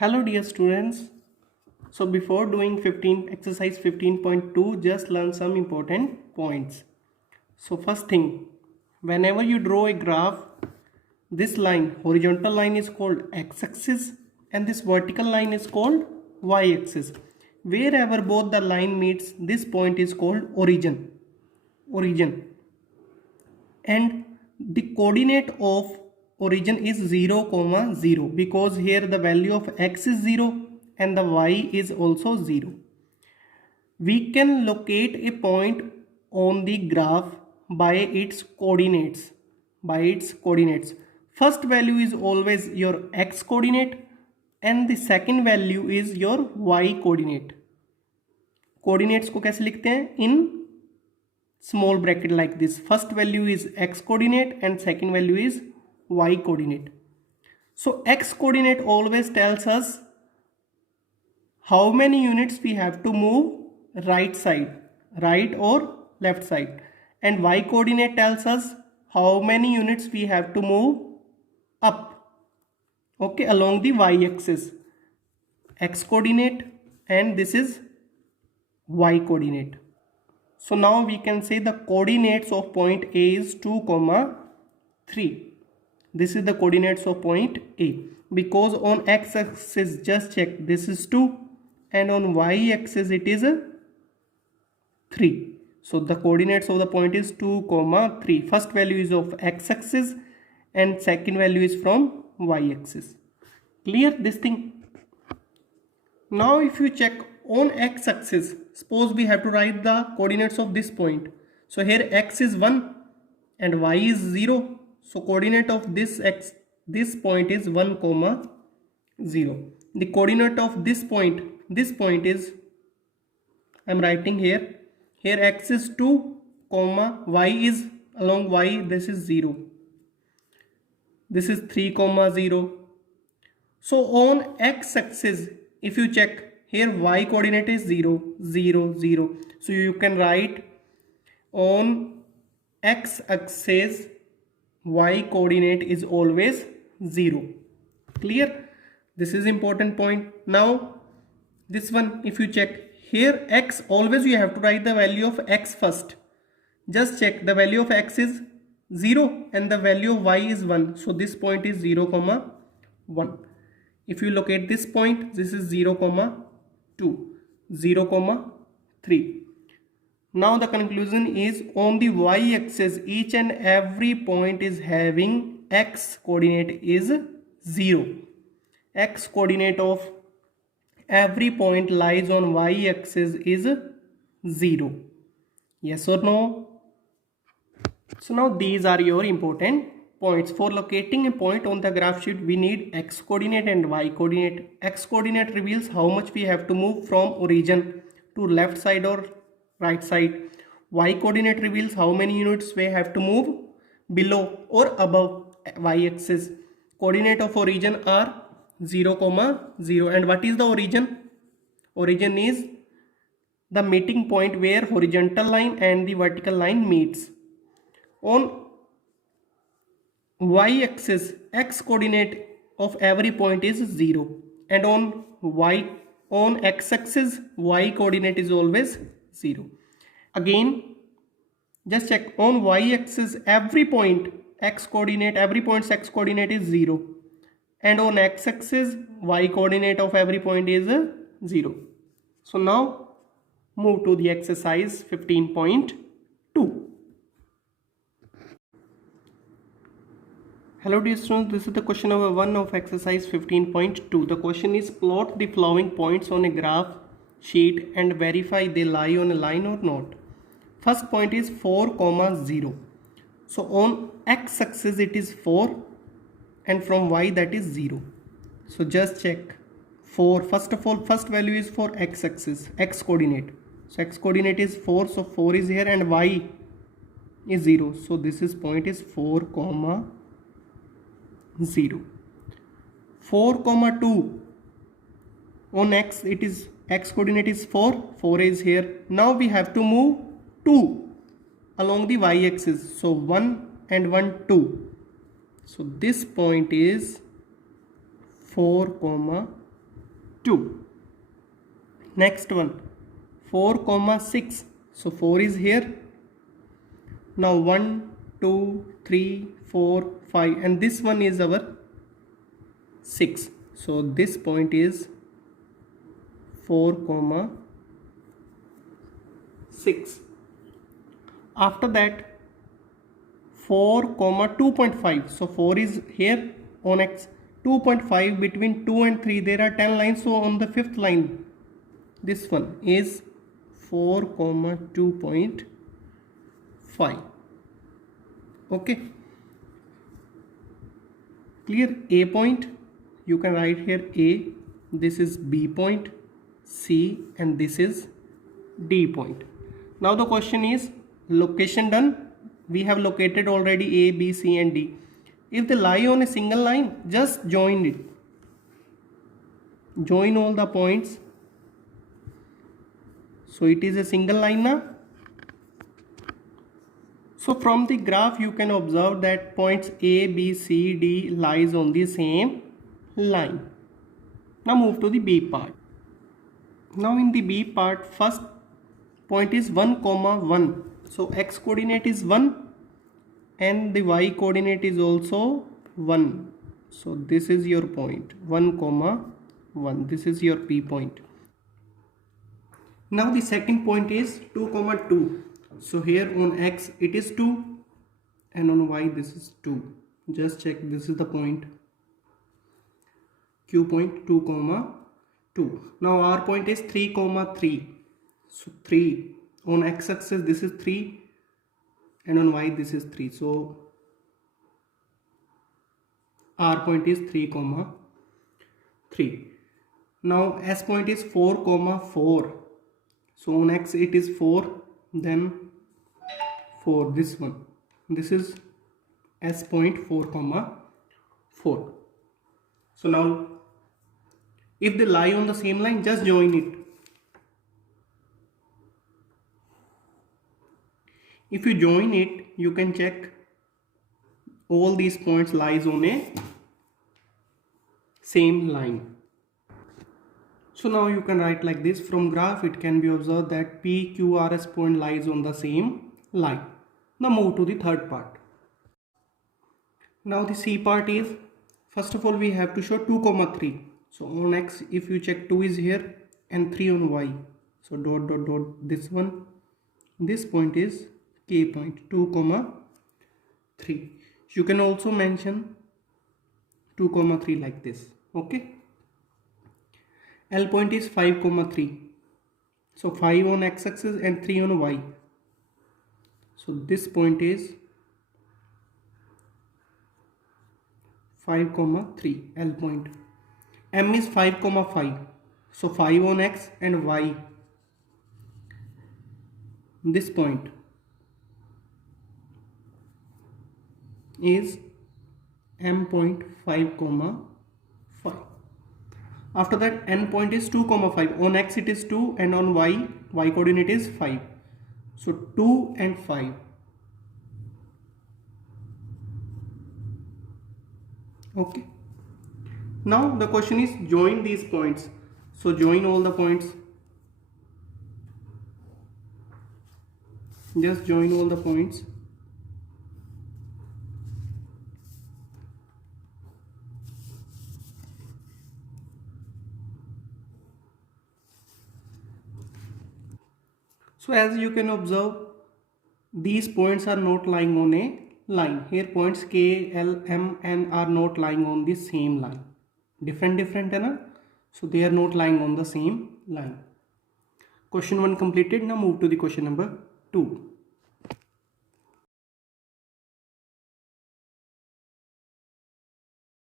Hello dear students. So before doing exercise 15.2, just learn some important points. So first thing, whenever you draw a graph, this line, horizontal line is called x-axis and this vertical line is called y-axis. Wherever both the line meets, this point is called origin. And the coordinate of origin is 0, 0 because here the value of x is 0 and the y is also 0. We can locate a point on the graph by its coordinates. First value is always your x coordinate and the second value is your y coordinate. Coordinates को कैसे लिखते हैं? In small bracket like this. First value is x coordinate and second value is y coordinate. So x coordinate always tells us how many units we have to move right side, right or left side, and y coordinate tells us how many units we have to move up, okay, along the y axis. X coordinate and this is y coordinate. So now we can say the coordinates of point A is 2, 3. This is the coordinates of point A. Because on x-axis, just check, this is 2 and on y-axis it is 3. So the coordinates of the point is 2, 3. First value is of x-axis and second value is from y-axis. Clear this thing? Now if you check on x-axis, suppose we have to write the coordinates of this point. So here x is 1 and y is 0. So coordinate of this point is 1, 0. The coordinate of this point is, I am writing here x is 2, y is along y, this is 0. This is 3, 0. So on x-axis, if you check, here y coordinate is 0, 0, 0. So you can write on x-axis y coordinate is always 0. Clear? This is important point. Now this one, if you check, here x, always you have to write the value of x first. Just check, the value of x is 0 and the value of y is 1. So this point is 0, 1. If you locate this point, this is 0, 2, 0, 3. Now the conclusion is, on the y-axis, each and every point is having x coordinate is 0. X coordinate of every point lies on y-axis is 0. Yes or no? So now these are your important points. For locating a point on the graph sheet, we need x coordinate and y coordinate. X coordinate reveals how much we have to move from origin to left side or right side. Y coordinate reveals how many units we have to move below or above y axis. Coordinate of origin are 0, 0. And what is the origin? Origin is the meeting point where horizontal line and the vertical line meets. On y-axis, x coordinate of every point is 0 and on x-axis y coordinate is always 0. Again, just check, on y-axis every point x coordinate is 0 and on x-axis y coordinate of every point is 0. So now move to the exercise 15.2. Hello dear students, this is the question number 1 of exercise 15.2. The question is, plot the following points on a graph sheet and verify they lie on a line or not. First point is 4, 0. So on x-axis it is 4 and from y that is 0. So just check 4. First of all, first value is for x-axis, x coordinate. So x coordinate is 4, so 4 is here and y is 0. So this is point is 4, 0. 4, 2. On x, it is x coordinate is 4 is here. Now we have to move 2 along the y axis. So 1 and 1, 2. So this point is 4, 2. Next one, 4 comma 6. So 4 is here. Now 1 2 3 4 5, and this one is our 6. So this point is 4 comma 6. After that 4 comma 2.5. So 4 is here on x. 2.5, between 2 and 3 there are 10 lines. So on the 5th line, this one is 4 comma 2.5. okay, clear? A point, you can write here A, this is B point, C, and this is D point. Now the question is, location done. We have located already A, B, C and D. If they lie on a single line, just join it. Join all the points. So it is a single line now. So from the graph you can observe that points A, B, C, D lies on the same line. Now move to the B part. Now in the B part, first point is 1 comma 1. So x coordinate is 1 and the y coordinate is also 1. So this is your point, 1 comma 1. This is your P point. Now the second point is 2 comma 2. So here on x it is 2 and on y this is 2. Just check, this is the point, Q point, 2 comma 2. Now R point is 3 comma 3. So 3 on x axis, this is 3 and on y this is 3. So R point is 3 comma 3. Now S point is 4 comma 4. So on x it is 4, then 4, this one, this is S point 4 comma 4. So now if they lie on the same line, just join it. If you join it, you can check all these points lies on a same line. So now you can write like this. From graph it can be observed that PQRS point lies on the same line. Now move to the third part. Now the C part is, first of all we have to show 2 comma 3. So on x if you check, 2 is here and 3 on y. So dot dot dot, this one, this point is K point, 2 comma 3. You can also mention 2 comma 3 like this. Okay. L point is 5 comma 3. So 5 on x axis and 3 on y. So this point is 5 comma 3, L point. M is 5 comma 5. So 5 on x and y. This point is M point 5 comma 5. After that N point is 2 comma 5. On x it is 2 and on y coordinate is 5. So 2 and 5. Okay. Now the question is, join these points. So join all the points. Just join all the points. So as you can observe, these points are not lying on a line. Here points K, L, M, N are not lying on the same line. Different है ना? So they are not lying on the same line. Question 1 completed. Now move to the question number 2.